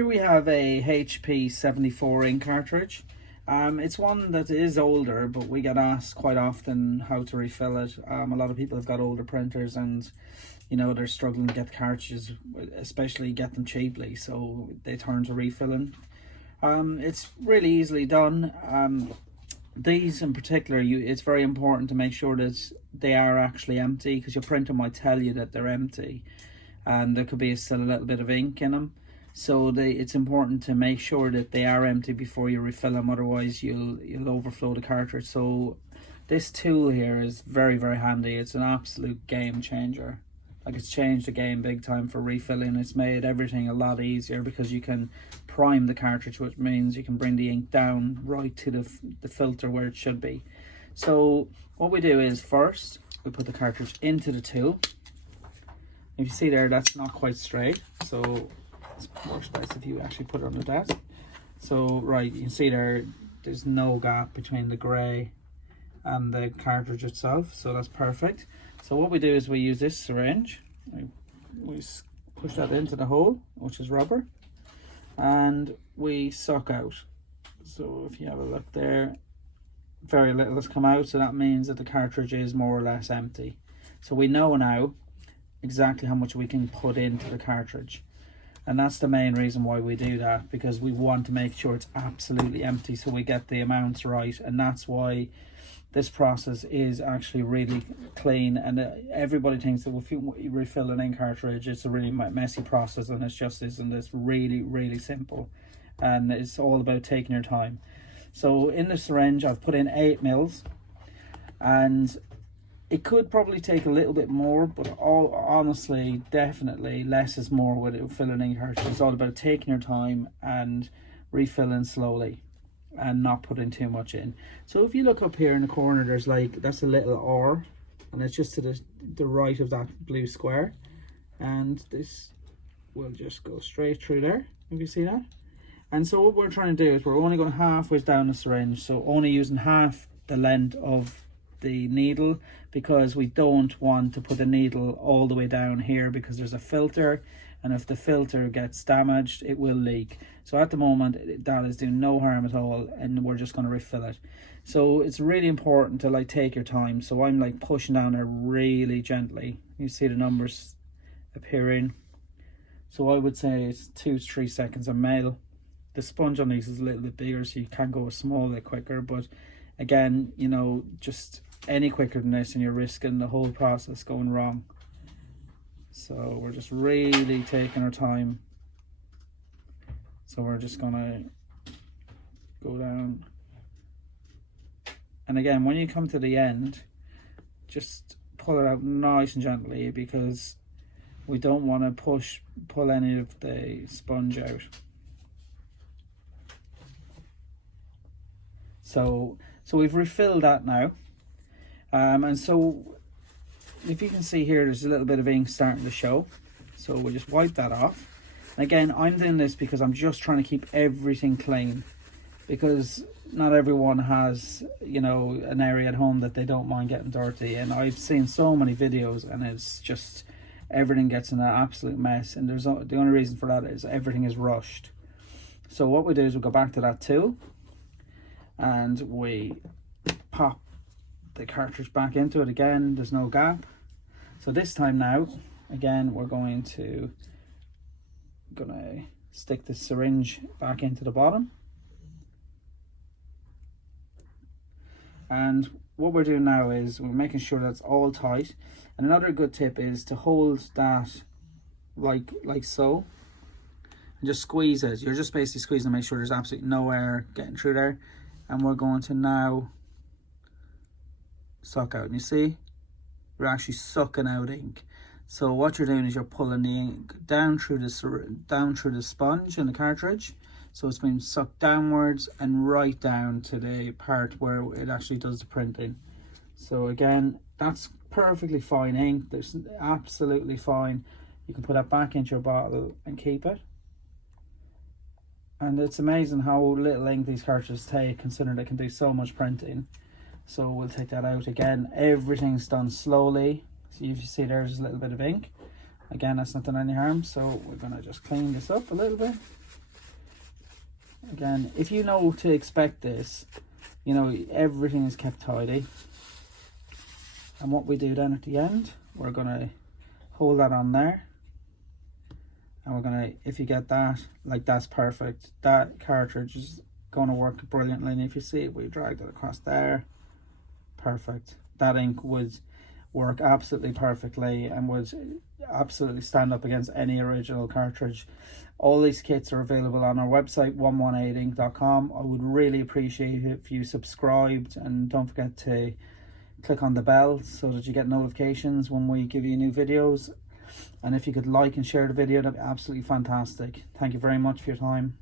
Here we have a HP 74 ink cartridge. It's one that is older, but we get asked quite often how to refill it. A lot of people have got older printers and they're struggling to get cartridges, especially get them cheaply, so they turn to refilling. It's really easily done. These in particular, it's very important to make sure that they are actually empty, because your printer might tell you that they're empty and there could be still a little bit of ink in them. So it's important to make sure that they are empty before you refill them, otherwise you'll overflow the cartridge. So this tool here is very, very handy. It's an absolute game changer. Like, it's changed the game big time for refilling. It's made everything a lot easier because you can prime the cartridge, which means you can bring the ink down right to the filter where it should be. So what we do is, first we put the cartridge into the tool. If you see there, that's not quite straight, so it's works best if you actually put it on the desk. So right, you can see there's no gap between the grey and the cartridge itself, so that's perfect. So what we do is we use this syringe, we push that into the hole, which is rubber, and we suck out. So if you have a look there, very little has come out, so that means that the cartridge is more or less empty. So we know now exactly how much we can put into the cartridge, and that's the main reason why we do that, because we want to make sure it's absolutely empty so we get the amounts right. And that's why this process is actually really clean. And everybody thinks that if you refill an ink cartridge, it's a really messy process, and it just isn't. It's really, really simple, and it's all about taking your time. So in the syringe I've put in 8 mils, and it could probably take a little bit more, but honestly, definitely less is more with filling ink cartridge. It's all about taking your time and refilling slowly and not putting too much in. So if you look up here in the corner, there's that's a little R, and it's just to the right of that blue square, and this will just go straight through there, if you see that. And so what we're trying to do is we're only going halfway down the syringe, so only using half the length of the needle, because we don't want to put the needle all the way down here, because there's a filter, and if the filter gets damaged it will leak. So at the moment that is doing no harm at all, and we're just going to refill it. So it's really important to take your time. So I'm pushing down there really gently. You see the numbers appearing. So I would say it's 2 to 3 seconds a mil. The sponge on these is a little bit bigger, so you can go a small bit quicker, but again, just any quicker than this and you're risking the whole process going wrong. So we're just really taking our time. So we're just gonna go down, and again, when you come to the end, just pull it out nice and gently, because we don't want to pull any of the sponge out. So we've refilled that now, and so if you can see here, there's a little bit of ink starting to show, so we'll just wipe that off. And again, I'm doing this because I'm just trying to keep everything clean, because not everyone has an area at home that they don't mind getting dirty, and I've seen so many videos and it's just everything gets in an absolute mess, and the only reason for that is everything is rushed. So what we do is we go back to that tool and we pop the cartridge back into it again. There's no gap. So this time now, again, we're gonna stick the syringe back into the bottom, and what we're doing now is we're making sure that's all tight. And another good tip is to hold that like so, and just squeeze it. You're just basically squeezing to make sure there's absolutely no air getting through there. And we're going to now suck out, and you see we're actually sucking out ink. So what you're doing is you're pulling the ink down through the sponge in the cartridge, so it's being sucked downwards and right down to the part where it actually does the printing. So again, that's perfectly fine ink. There's absolutely fine. You can put that back into your bottle and keep it. And it's amazing how little ink these cartridges take, considering they can do so much printing. So we'll take that out again. Everything's done slowly. So if you see there's a little bit of ink. Again, that's not done any harm. So we're gonna just clean this up a little bit. Again, if you know to expect this, you know, everything is kept tidy. And what we do then at the end, we're going to hold that on there. And we're going to, if you get that, like that's perfect. That cartridge is going to work brilliantly. And if you see it, we dragged it across there. Perfect. That ink would work absolutely perfectly and would absolutely stand up against any original cartridge. All these kits are available on our website, 118ink.com. I would really appreciate it if you subscribed, and don't forget to click on the bell so that you get notifications when we give you new videos. And if you could like and share the video, that'd be absolutely fantastic. Thank you very much for your time.